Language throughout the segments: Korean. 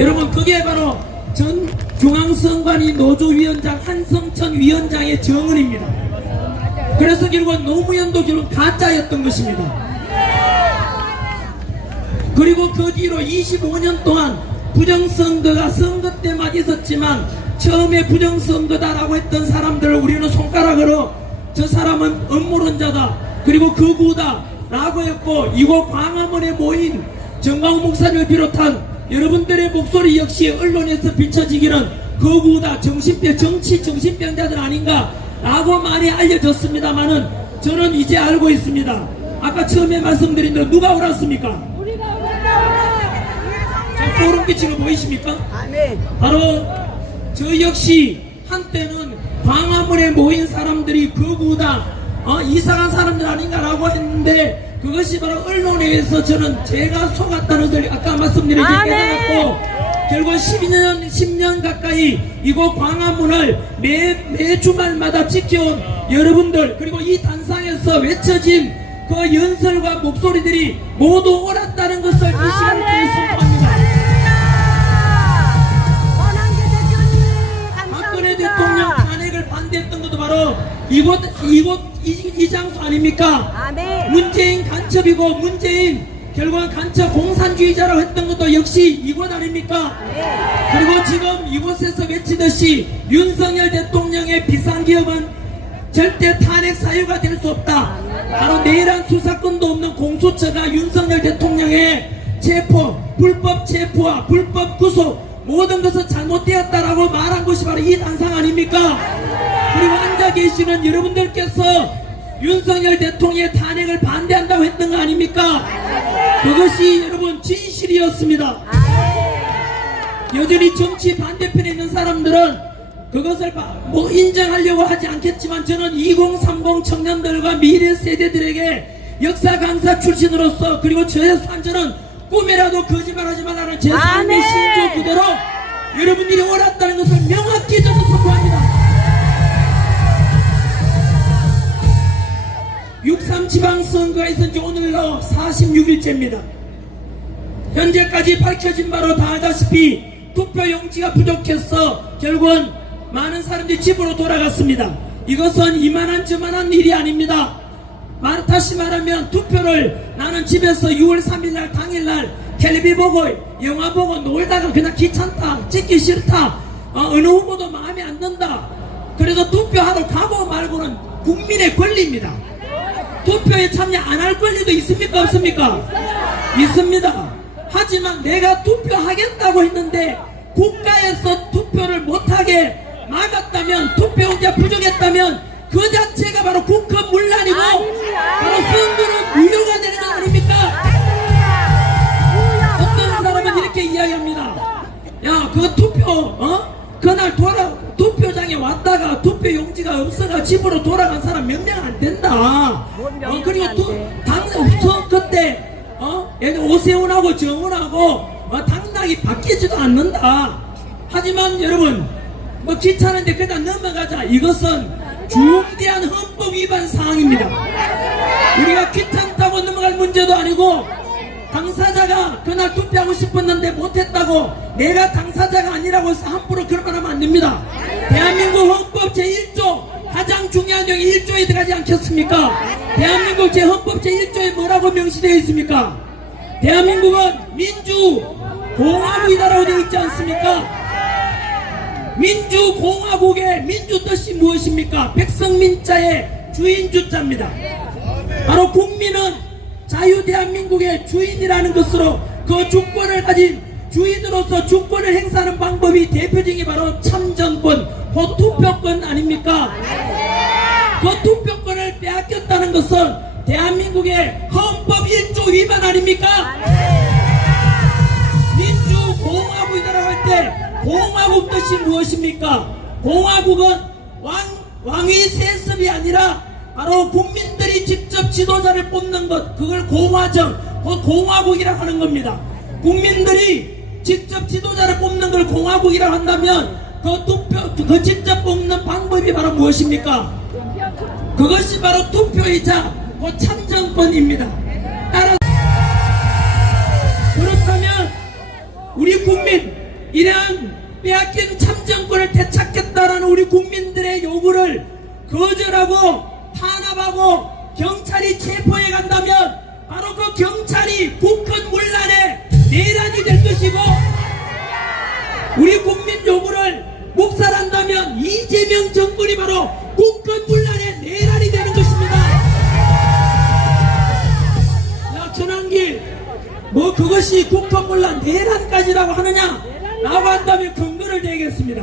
여러분, 그게 바로 전 중앙선관위 노조위원장 한성천 위원장의 정언입니다. 그래서 결국은 노무현도 결국 가짜였던 것입니다. 그리고 그 뒤로 25년 동안 부정선거가 선거 때만 있었지만 처음에 부정선거다라고 했던 사람들을 우리는 손가락으로 저 사람은 음모론자다, 그리고 극우다 라고 했고, 이곳 광화문에 모인 정광훈 목사님을 비롯한 여러분들의 목소리 역시 언론에서 비춰지기는 극우다, 정신병자들 아닌가 라고 많이 알려졌습니다만은 저는 이제 알고 있습니다. 아까 처음에 말씀드린 대로 누가 옳았습니까? 자, 소름 끼치는 거 보이십니까? 바로 저 역시 한때는 광화문에 모인 사람들이 극우다, 이상한 사람들 아닌가라고 했는데, 그것이 바로 언론에 의해서 저는 제가 속았다는 것을 아까 말씀드린 게 깨달았고, 결국 10년 가까이 이곳 광화문을 매 주말마다 지켜온 여러분들, 그리고 이 단상에서 외쳐진 그 연설과 목소리들이 모두 옳았다는 것을 이 시간을 통해 선포합니다. 박근혜 대통령 탄핵을 반대했던 것도 바로 이 장소 아닙니까? 문재인 간첩이고, 문재인 결국은 간첩 공산주의자라고 했던 것도 역시 이곳 아닙니까? 그리고 지금 이곳에서 외치듯이 윤석열 대통령의 비상기업은 절대 탄핵 사유가 될 수 없다. 바로 내란 수사권도 없는 공수처가 윤석열 대통령의 체포, 불법 체포와 불법 구속 모든 것은 잘못되었다라고 말한 것이 바로 이 단상 아닙니까? 그리고 앉아 계시는 여러분들께서 윤석열 대통령의 탄핵을 반대한다고 했던 거 아닙니까? 그것이 여러분 진실이었습니다. 여전히 정치 반대편에 있는 사람들은 그것을 인정하려고 하지 않겠지만, 저는 2030 청년들과 미래 세대들에게 역사 강사 출신으로서, 그리고 저의 산전은 꿈이라도 거짓말하지 말라는 제 삶의 신조 그대로 여러분들이 옳았다는 것을 명확히 저는 선포합니다. 6.3 지방선거가 있은 지 오늘로 46일째입니다. 현재까지 밝혀진 바로 다 알다시피 투표용지가 부족해서 결국은 많은 사람들이 집으로 돌아갔습니다. 이것은 이만한 저만한 일이 아닙니다. 다시 말하면 투표를 나는 집에서 6월 3일날 당일날 텔레비 보고 영화 보고 놀다가 그냥 귀찮다, 찍기 싫다, 어느 후보도 마음에 안 든다, 그래도 투표하러 가고 말고는 국민의 권리입니다. 투표에 참여 안 할 권리도 있습니까? 없습니까? 있습니다. 하지만 내가 투표하겠다고 했는데 국가에서 투표를 못하게 막았다면, 투표용지가 부족했다면 그 자체가 바로 국헌문란이고 바로 선거는 무효가 되는 거 아닙니까? 어떤 사람은 이렇게 이야기합니다. 야, 그 투표 그날 투표장에 왔다가 투표용지가 없어가 집으로 돌아간 사람 몇 명 안 된다. 그리고 그때 오세훈하고 정훈하고 당락이 바뀌지도 않는다. 하지만 여러분, 귀찮은데 그냥 넘어가자. 이것은 중대한 헌법 위반 사항입니다. 우리가 귀찮다고 넘어갈 문제도 아니고, 당사자가 그날 투표하고 싶었는데 못했다고 내가 당사자가 아니라고 해서 함부로 그런 말 하면 안 됩니다. 대한민국 헌법 제1조 가장 중요한 내용이 1조에 들어가지 않겠습니까? 대한민국 헌법 제1조에 뭐라고 명시되어 있습니까? 대한민국은 민주공화국이다라고 되어 있지 않습니까? 민주공화국의 민주 뜻이 무엇입니까? 백성민자의 주인주자입니다. 바로 국민은 자유대한민국의 주인이라는 것으로 그 주권을 가진 주인으로서 주권을 행사하는 방법이 대표적인 게 바로 참정권, 그 투표권 아닙니까? 그 투표권을 빼앗겼다는 것은 대한민국의 헌법 1조 위반 아닙니까? 민주공화국이라고 할 때 공화국 뜻이 무엇입니까? 공화국은 왕위 세습이 아니라 바로 국민들이 직접 지도자를 뽑는 것, 그걸 공화정, 그 공화국이라고 하는 겁니다. 국민들이 직접 지도자를 뽑는 걸 공화국이라고 한다면 그 직접 뽑는 방법이 바로 무엇입니까? 그것이 바로 투표이자 그 참정권입니다. 따라서 그렇다면 우리 국민, 이러한 빼앗긴 참정권을 되찾겠다라는 우리 국민들의 요구를 거절하고 탄압하고 경찰이 체포해 간다면 바로 그 경찰이 국헌문란의 내란이 될 것이고, 우리 국민 요구를 묵살한다면 이재명 정권이 바로 국헌문란의 내란이 되는 것입니다. 야, 전환길, 뭐 그것이 국헌문란 내란까지라고 하느냐 라고 한다면 근거를 대겠습니다.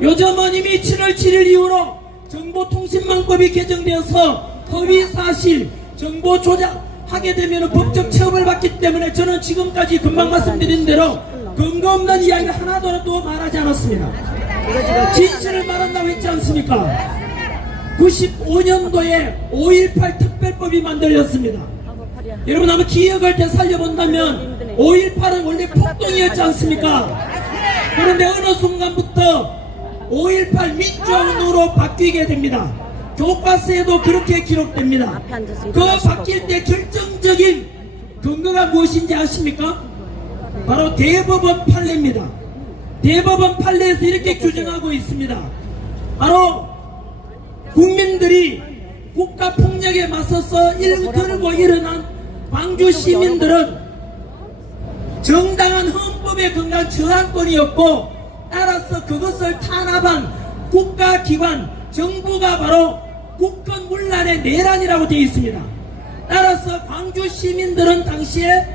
요즘은 이미 7월 7일 이후로 정보통신망법이 개정되어서 허위사실 정보 조작하게 되면 법적 처벌을 받기 때문에 저는 지금까지 금방 말씀드린 대로 근거 없는 이야기를 하나도 말하지 않았습니다. 진실을 말한다고 했지 않습니까? 95년도에 5.18 특별법이 만들어졌습니다. 여러분 한번 기억을 되살려본다면 5.18은 원래 폭동이었지 않습니까? 그런데 어느 순간부터 5.18 민주화운동으로 바뀌게 됩니다. 교과서에도 그렇게 기록됩니다. 그 바뀔 때 결정적인 근거가 무엇인지 아십니까? 바로 대법원 판례입니다. 대법원 판례에서 이렇게 규정하고 있습니다. 바로 국민들이 국가폭력에 맞서서 들고 일어난 광주 시민들은 정당한 헌법에 근거한 저항권이었고, 따라서 그것을 탄압한 국가기관, 정부가 바로 국헌문란의 내란이라고 되어 있습니다. 따라서 광주 시민들은 당시에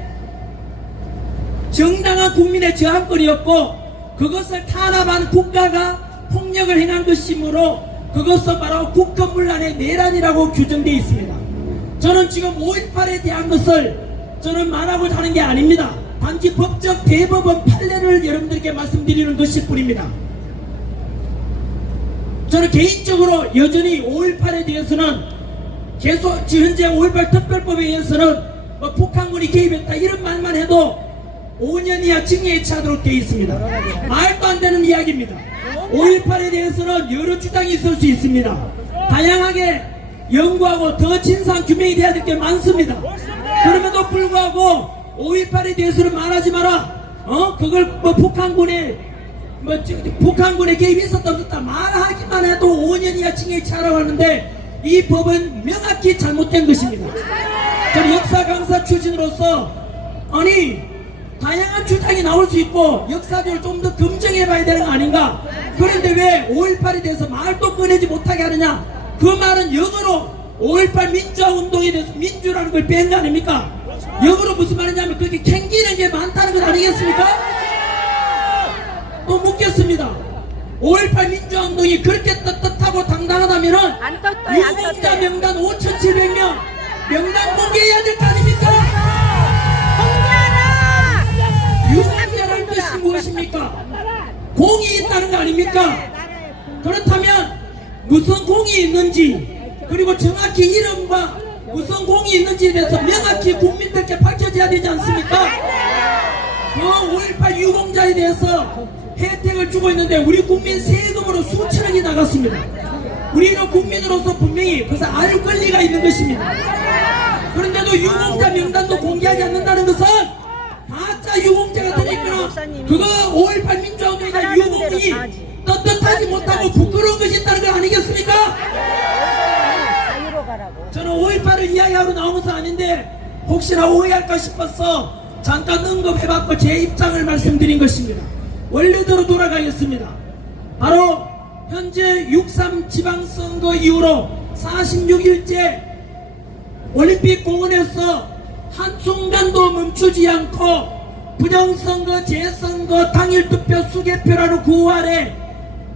정당한 국민의 저항권이었고, 그것을 탄압한 국가가 폭력을 행한 것이므로 그것은 바로 국헌문란의 내란이라고 규정되어 있습니다. 저는 지금 5.18에 대한 것을 저는 말하고자 하는 게 아닙니다. 단지 법적 대법원 판례를 여러분들께 말씀드리는 것일 뿐입니다. 저는 개인적으로 여전히 5.18에 대해서는 계속 현재 5.18 특별법에 의해서는 뭐 북한군이 개입했다 이런 말만 해도 5년 이하 징역에 처하도록 되어 있습니다. 말도 안 되는 이야기입니다. 5.18에 대해서는 여러 주장이 있을 수 있습니다. 다양하게 연구하고 더 진상 규명이 돼야 될 게 많습니다. 그럼에도 불구하고 5.18에 대해서는 말하지 마라. 그걸 뭐 북한군의 개입이 있었다 없었다 말하기만 해도 5년 이하 징역에 처하라고 하는데 이 법은 명확히 잘못된 것입니다. 저는 역사 강사 출신으로서 아니 다양한 주장이 나올 수 있고 역사적으로 좀 더 검증해 봐야 되는 거 아닌가. 그런데 왜 5.18에 대해서 말도 꺼내지 못하게 하느냐. 그 말은 역으로 5.18 민주화 운동에 대해서 민주라는 걸 뺀 거 아닙니까? 역으로 무슨 말이냐면 그렇게 캥기는 게 많다는 것 아니겠습니까? 또 묻겠습니다. 5.18 민주화 운동이 그렇게 떳떳하고 당당하다면은 유공자 명단 5,700명 명단 공개해야 될 거 아닙니까? 유공자라는 뜻이 무엇입니까? 공이 있다는 거 아닙니까? 그렇다면 무슨 공이 있는지, 그리고 정확히 이름과 무슨 공이 있는지에 대해서 명확히 국민들께 밝혀져야 되지 않습니까? 그 5.18 유공자에 대해서 혜택을 주고 있는데 우리 국민 세금으로 수천억이 나갔습니다. 우리는 국민으로서 분명히 그것을 알 권리가 있는 것입니다. 그런데도 유공자 명단도 공개하지 않는다는 것은 가짜 유공자가 되니까 그거 5.18 민주화운동이나 유공이 떳떳하지 못하고 부끄러운 것이 있다는 거 아니겠습니까? 저는 5.18을 이야기하러 나온 것은 아닌데 혹시나 오해할까 싶어서 잠깐 언급해봤고 제 입장을 말씀드린 것입니다. 원래대로 돌아가겠습니다. 바로 현재 6.3 지방선거 이후로 46일째 올림픽 공원에서 한순간도 멈추지 않고 부정선거, 재선거, 당일투표, 수개표라는 구호 아래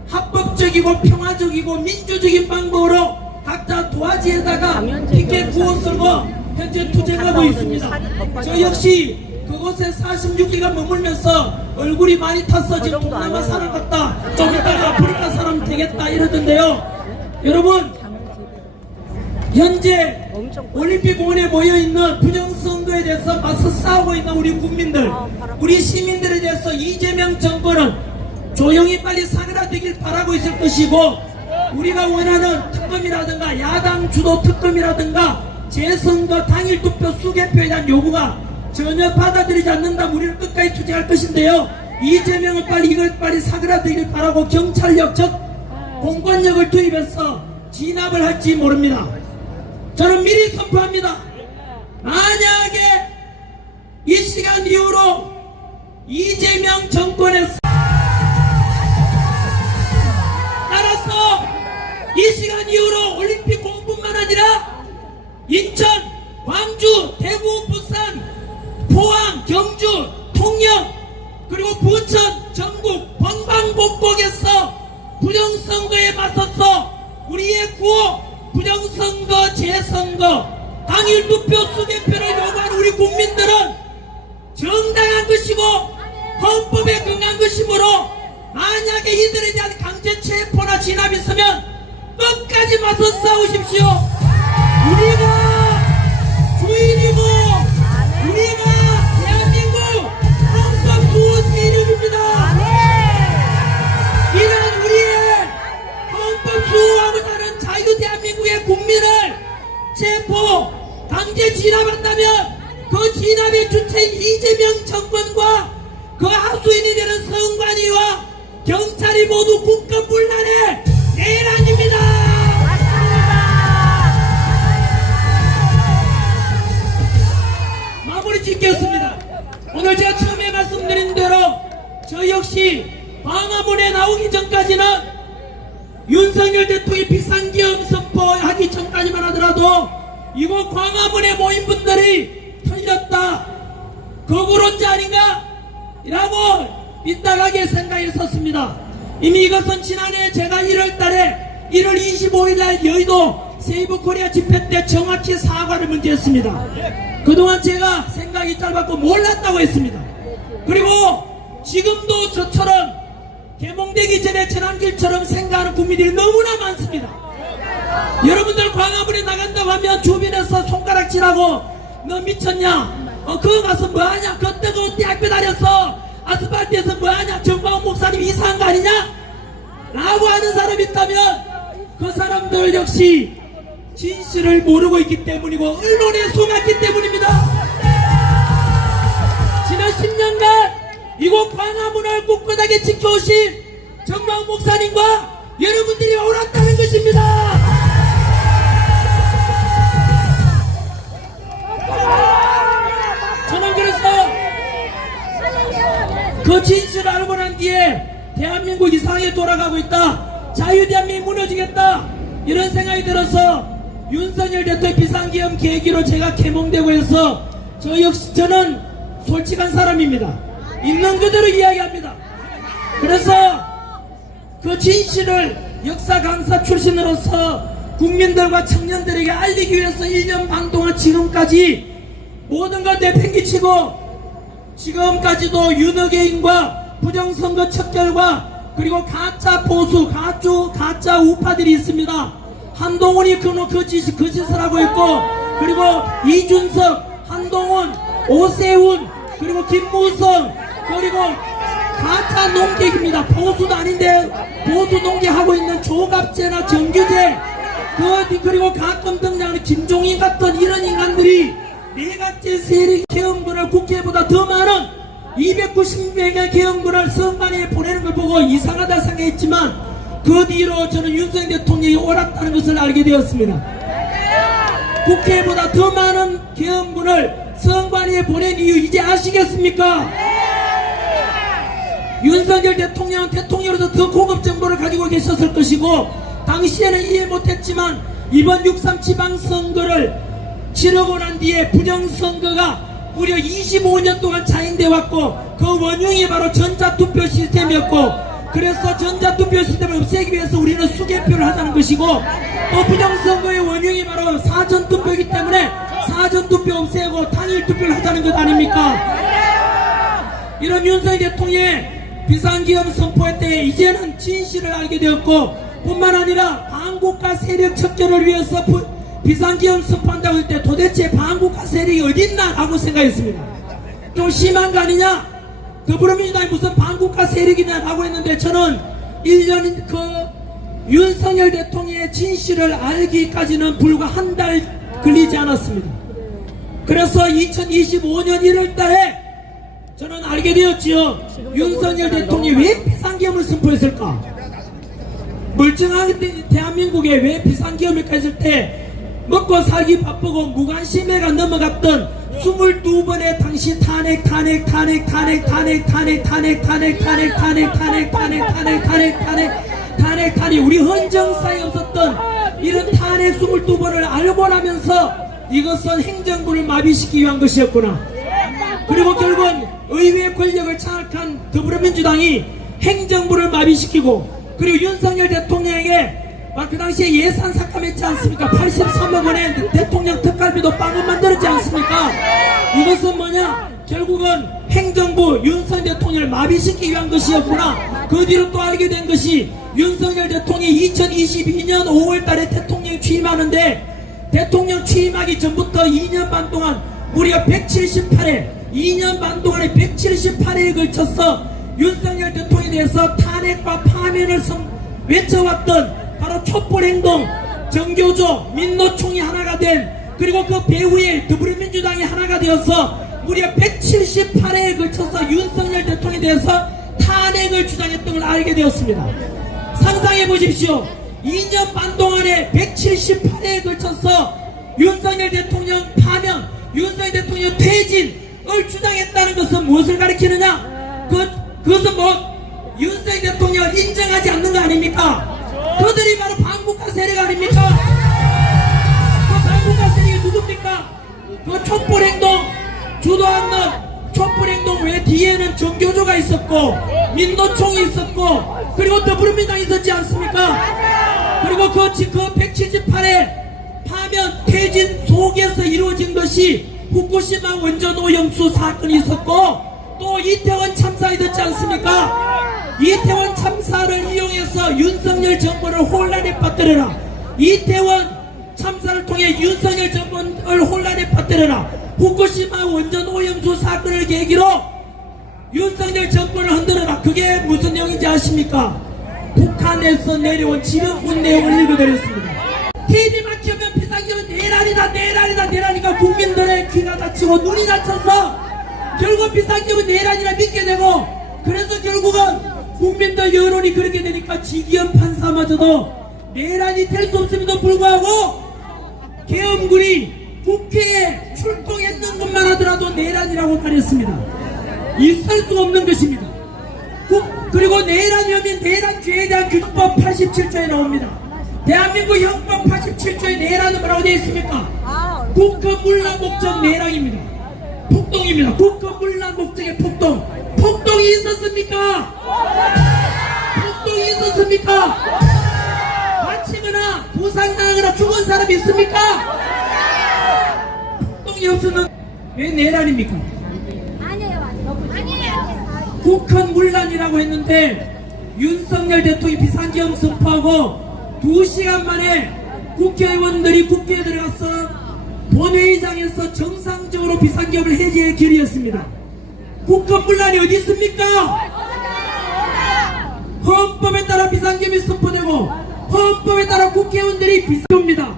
합법적이고 평화적이고 민주적인 방법으로 각자 도화지에다가 피켓 구호 쓰고 현재 투쟁하고 있습니다. 저 역시 그곳에 46일간 머물면서 얼굴이 많이 탔어. 지금 동남아 사람 같다. 좀 이따가 아프리카 사람 되겠다 이러던데요. 여러분 현재 올림픽 공원에 모여있는 부정선거에 대해서 맞서 싸우고 있는 우리 국민들, 우리 시민들에 대해서 이재명 정권은 조용히 빨리 사그라들길 바라고 있을 것이고, 우리가 원하는 특검이라든가 야당 주도 특검이라든가 재선거 당일 투표 수개표에 대한 요구가 전혀 받아들이지 않는다면 우리는 끝까지 투쟁할 것인데요. 이재명은 빨리 이걸 빨리 사그라들길 바라고 경찰력 즉 공권력을 투입해서 진압을 할지 모릅니다. 저는 미리 선포합니다. 만약에 이 시간 이후로 이재명 정권에서 따라서 이 시간 이후로 올림픽 공뿐만 아니라 인천, 광주, 대구, 부산, 포항, 경주, 통영 그리고 부천, 전국 방방곡곡에서 부정선거에 맞서서 우리의 구호 부정선거 재선거 당일 투표 수개표를 요구하는 우리 국민들은 정당한 것이고 헌법에 근거한 것이므로 만약에 이들에 대한 강제 체포나 진압이 있으면 끝까지 맞서 싸우십시오. 우리가 주인이고 우리가 대한민국 헌법 수호 세력입니다. 이런 우리의 헌법 수호하고자 하는 자유 대한민국의 국민을 체포 강제 진압한다면 그 진압의 주체인 이재명 정권과 그 하수인이 되는 선관위와 경찰이 모두 국가문란의 내란입니다. 마무리 짓겠습니다. 오늘 제가 처음에 말씀드린 대로 저 역시 광화문에 나오기 전까지는 윤석열 대통령이 비상계엄 선포하기 전까지만 하더라도 이곳 광화문에 모인 분들이 틀렸다 거구론자 아닌가? 라고 빗나가게 생각했었습니다. 이미 이것은 지난해 제가 1월달에 1월 25일날 여의도 세이브코리아 집회 때 정확히 사과를 먼저 했습니다. 그동안 제가 생각이 짧았고 몰랐다고 했습니다. 그리고 지금도 저처럼 개몽되기 전에 전환길처럼 생각하는 국민들이 너무나 많습니다. 여러분들 광화문에 나간다고 하면 주변에서 손가락질하고 너 미쳤냐? 그거 가서 뭐하냐? 그때도 대학교 다녔어. 아스팔트에서 뭐하냐? 정광훈 목사님 이상한 거 아니냐? 라고 하는 사람이 있다면 그 사람들 역시 진실을 모르고 있기 때문이고 언론에 속았기 때문입니다. 지난 10년간 이곳 광화문을 꿋꿋하게 지켜오신 정광훈 목사님과 여러분들이 옳았다는 것입니다. 저는 그래서 그 진실을 알고 난 뒤에 대한민국 이상하게 돌아가고 있다. 자유대한민국이 무너지겠다. 이런 생각이 들어서 윤석열 대통령 비상계엄 계기로 제가 개몽되고 해서 저 역시 저는 솔직한 사람입니다. 있는 그대로 이야기합니다. 그래서 그 진실을 역사 강사 출신으로서 국민들과 청년들에게 알리기 위해서 1년 반 동안 지금까지 모든 걸 내팽개치고 지금까지도 윤핵인과 부정선거 척결과 그리고 가짜 보수, 가짜 우파들이 있습니다. 한동훈이 그 짓을 하고 있고 그리고 이준석, 한동훈, 오세훈 그리고 김무성 그리고 가짜 농객입니다. 보수도 아닌데 보수 농객하고 있는 조갑제나 정규제 그리고 가끔 등장하는 김종인 같은 이런 인간들이 내각제 세력 계엄군을 국회보다 더 많은 290명의 계엄군을 선관위에 보내는 걸 보고 이상하다 생각했지만 그 뒤로 저는 윤석열 대통령이 옳았다는 것을 알게 되었습니다. 국회보다 더 많은 계엄군을 선관위에 보낸 이유 이제 아시겠습니까? 윤석열 대통령은 대통령으로서 더 고급 정보를 가지고 계셨을 것이고 당시에는 이해 못했지만 이번 6.3 지방선거를 치르고 난 뒤에 부정선거가 무려 25년 동안 자행돼 왔고 그 원흉이 바로 전자투표 시스템이었고 그래서 전자투표 시스템을 없애기 위해서 우리는 수개표를 하자는 것이고 또 부정선거의 원흉이 바로 사전투표이기 때문에 사전투표 없애고 당일투표를 하자는 것 아닙니까? 이런 윤석열 대통령의 비상계엄 선포할 때 이제는 진실을 알게 되었고 뿐만 아니라 반국가 세력 척결을 위해서 비상계엄 선포한다고 할 때 도대체 반국가 세력이 어딨나 라고 생각했습니다. 좀 심한 거 아니냐? 더불어민주당이 무슨 반국가 세력이냐 라고 했는데 저는 1년 윤석열 대통령의 진실을 알기까지는 불과 한 달 걸리지 않았습니다. 그래서 2025년 1월 달에 저는 알게 되었지요. 윤석열 대통령이 왜 비상계엄을 선포했을까? 멀쩡한 대한민국에 왜 비상계엄을까 했을 때 먹고 살기 바쁘고 무관심해가 넘어갔던 22번의 당시 탄핵 우리 헌정사에 없었던 이런 탄핵 22번을 알고 나면서 이것은 행정부를 마비시키기 위한 것이었구나. 그리고 결국은 의회 권력을 장악한 더불어민주당이 행정부를 마비시키고 그리고 윤석열 대통령에게 그 당시에 예산 삭감했지 않습니까? 83억 원에 대통령 특갈비도 빵을 만들었지 않습니까? 이것은 뭐냐? 결국은 행정부 윤석열 대통령을 마비시키기 위한 것이었구나. 그 뒤로 또 알게 된 것이 윤석열 대통령이 2022년 5월 달에 대통령 취임하는데 대통령 취임하기 전부터 2년 반 동안 무려 178회 2년 반 동안에 178회에 걸쳐서 윤석열 대통령에 대해서 탄핵과 파면을 외쳐왔던 바로 촛불행동, 정교조, 민노총이 하나가 된 그리고 그 배후에 더불어민주당이 하나가 되어서 무려 178회에 걸쳐서 윤석열 대통령에 대해서 탄핵을 주장했던 걸 알게 되었습니다. 상상해 보십시오. 2년 반 동안에 178회에 걸쳐서 윤석열 대통령 파면, 윤석열 대통령 퇴진을 주장했다는 것은 무엇을 가리키느냐? 그것은 윤석열 대통령을 인정하지 않는 거 아닙니까? 그들이 바로 반국가 세력 아닙니까? 그 반국가 세력이 누굽니까? 그 촛불행동 주도하는 촛불행동 외 뒤에는 정교조가 있었고 민노총이 있었고 그리고 더불어민주당이 있었지 않습니까? 그리고 그 178회 파면 퇴진 속에서 이루어진 것이 후쿠시마 원전 오염수 사건이 있었고 또 이태원 참사 있었지 않습니까? 이태원 참사를 이용해서 윤석열 정부를 혼란에 빠뜨려라. 이태원 참사를 통해 윤석열 정부를 혼란에 빠뜨려라. 후쿠시마 원전 오염수 사건을 계기로 윤석열 정부를 흔들어라. 그게 무슨 내용인지 아십니까? 북한에서 내려온 지령문 내용을 읽어드렸습니다. TV 막히면 비상계엄은 내란이다 국민들의 귀가 다치고 눈이 다쳐서 결국 비상계엄은 내란이라 믿게 되고 그래서 결국은 국민들 여론이 그렇게 되니까 지기현 판사마저도 내란이 될 수 없음에도 불구하고 계엄군이 국회에 출동했는 것만 하더라도 내란이라고 말했습니다. 있을 수 없는 것입니다. 그리고 내란이면 내란죄에 대한 규정법 87조에 나옵니다. 대한민국 형법 87조에 내란은 뭐라고 되어 있습니까? 국가문란 목적 내란입니다. 폭동입니다. 국가문란 목적의 폭동. 폭동이 있었습니까? 폭동이 있었습니까? 다치거나 부상당하거나 죽은 사람이 있습니까? 폭동이 없었는 왜 내란입니까? 국헌문란이라고 했는데 윤석열 대통령이 비상계엄 선포하고 2시간 만에 국회의원들이 국회에 들어가서 본회의장에서 정상적으로 비상계엄을 해제할 길이었습니다. 국헌문란이 어디 있습니까? 헌법에 따라 비상계엄이 선포되고 헌법에 따라 국회의원들이 비상합니다.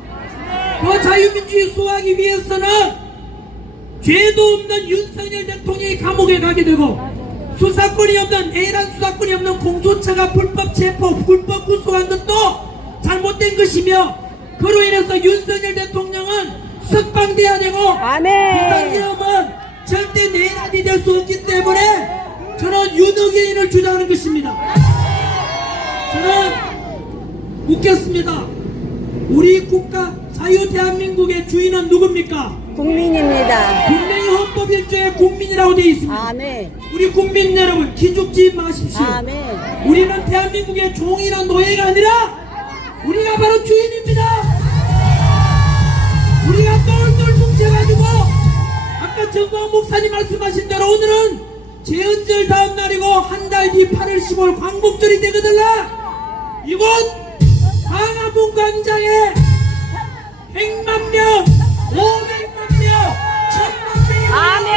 그 자유민주주의 수호하기 위해서는 죄도 없는 윤석열 대통령이 감옥에 가게 되고 수사권이 없는 내란 수사권이 없는 공수처가 불법 체포, 불법 구속한 것도 잘못된 것이며 그로 인해서 윤석열 대통령은 석방돼야 되고 비상계엄은 절대 내란이 될 수 없기 때문에 저는 윤석열을 주장하는 것입니다. 저는 묻겠습니다. 우리 국가 자유 대한민국의 주인은 누굽니까? 국민입니다. 분명히 헌법 1조에 국민이라고 되어 있습니다. 우리 국민 여러분 기죽지 마십시오. 우리는 대한민국의 종이나 노예가 아니라 우리가 바로 주인입니다. 우리가 똘똘 뭉쳐가지고 아까 정광 목사님 말씀하신 대로 오늘은 재헌절 다음 날이고 한 달 뒤 8월 15일 광복절이 되거든요. 이곳 광화문 광장에 100만 명, 500만 명, 1000만 명이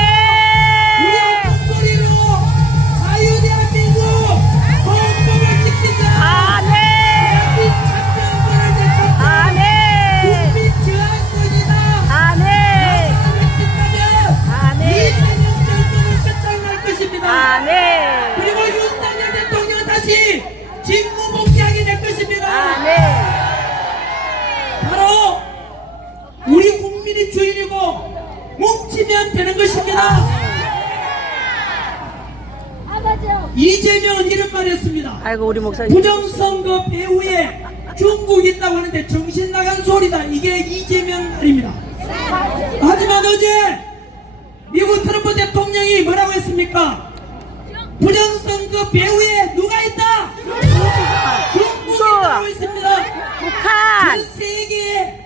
우리의 목소리로 자유대한민국 헌법을 지킨다. 국민 참여권을 되찾다. 국민 저항권이다. 나라를 외친다면 이재명 정권은 끝장날 것입니다. 다시 직무 복귀하게 될 것입니다. 바로 우리 국민이 주인이고 뭉치면 되는 것입니다. 이재명은 이런 말 했습니다. 아이고 우리 목사님. 부정선거 배후에 중국이 있다고 하는데 정신 나간 소리다. 이게 이재명 말입니다. 하지만 어제 미국 트럼프 대통령이 뭐라고 했습니까? 부정선거 배후에 누가 있다? 중국이 있다고 했습니다. 북한. 전 세계에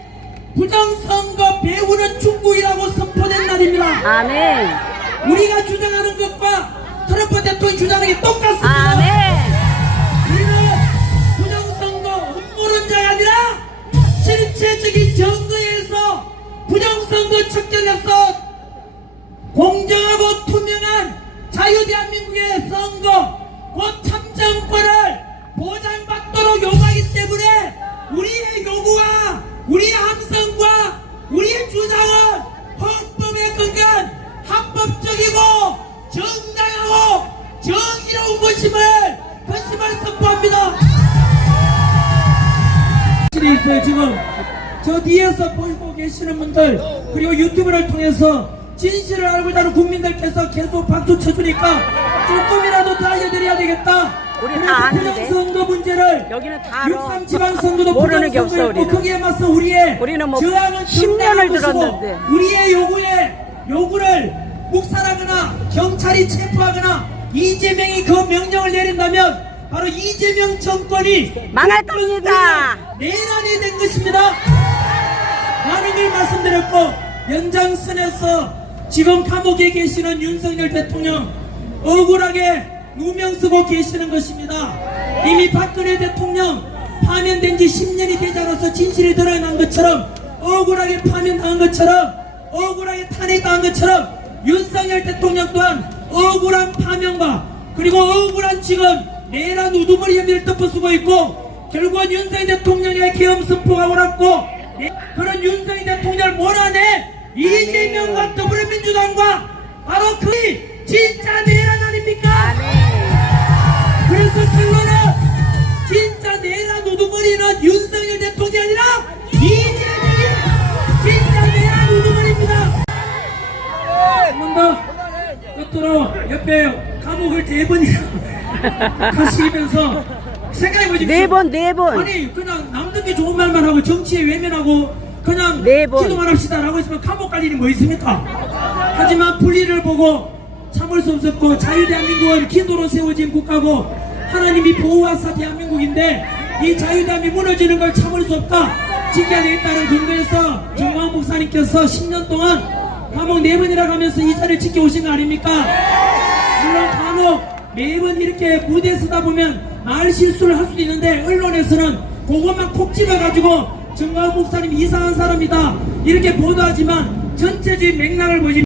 부정선거 배후는 중국이라고 선포된 날입니다. 아멘. 우리가 주장하는 것과 트럼프 대통령이 주장하는 게 똑같습니다. 아멘. 우리는 부정선거 음모론자가 아니라 실체적인 정거에서 부정선거 척결해서 공정하고 투명한 자유대한민국의 선거 곧 참정권을 보장받도록 요구하기 때문에 우리의 요구와 우리의 함성과 우리의 주장은 헌법에 근거한 합법적이고 정당하고 정의로운 것임을 선포합니다. 있어요. 지금 저 뒤에서 보고 계시는 분들 그리고 유튜브를 통해서 진실을 알고자 하는 국민들께서 계속 박수 쳐주니까 조금이라도 더 알려드려야 되겠다. 우리 그래서 다 아는데. 부정선거 문제를 여기는 다 알아. 6.3 지방선거도 모르는 게 없어, 부정선거였고 우리는. 거기에 맞서 우리의 우리는 뭐 저항은 10년을 정당한 것이고 들었는데. 우리의 요구를 묵살하거나 경찰이 체포하거나 이재명이 그 명령을 내린다면 바로 이재명 정권이 망할 겁니다. 내란이 된 것입니다. 많은 걸 말씀드렸고 연장선에서 지금 감옥에 계시는 윤석열 대통령 억울하게 누명 쓰고 계시는 것입니다. 이미 박근혜 대통령 파면된 지 10년이 되지 않아서 진실이 드러난 것처럼 억울하게 파면당한 것처럼 억울하게 탄핵당한 것처럼 윤석열 대통령 또한 억울한 파면과 그리고 억울한 지금 내란 우두머리 혐의를 덮어쓰고 있고 결국은 윤석열 대통령의 계엄 선포가 옳았고 그런 윤석열 대통령을 몰아내 이재명과 더불어민주당과 바로 그 진짜 내란 아닙니까? 그래서 결론은 진짜 내란 우두머리는 윤석열 대통령이 아니라 이재명이 진짜 내란 우두머리입니다. 한 번 더 끝으로 옆에 감옥을 4번이나 가시면서 생각해보십시오. 4번. 아니 그냥 남들이 좋은 말만 하고 정치에 외면하고 그냥 4번. 기도만 합시다 라고 했으면 감옥 갈 일이 뭐 있습니까? 하지만 불의를 보고 참을 수 없었고 자유대한민국은 기도로 세워진 국가고 하나님이 보호하사 대한민국인데 이 자유대한민국이 무너지는 걸 참을 수 없다 지켜야 되겠다는 근거에서 정광훈 목사님께서 10년 동안 감옥 4번이라 가면서 이 자리를 지켜오신 거 아닙니까? 물론 간혹 매번 이렇게 무대에 서다 보면 말 실수를 할 수도 있는데 언론에서는 그것만 콕 집어가지고 정광훈 목사님 이상한 사람이다 이렇게 보도하지만 전체적인 맥락을 보시면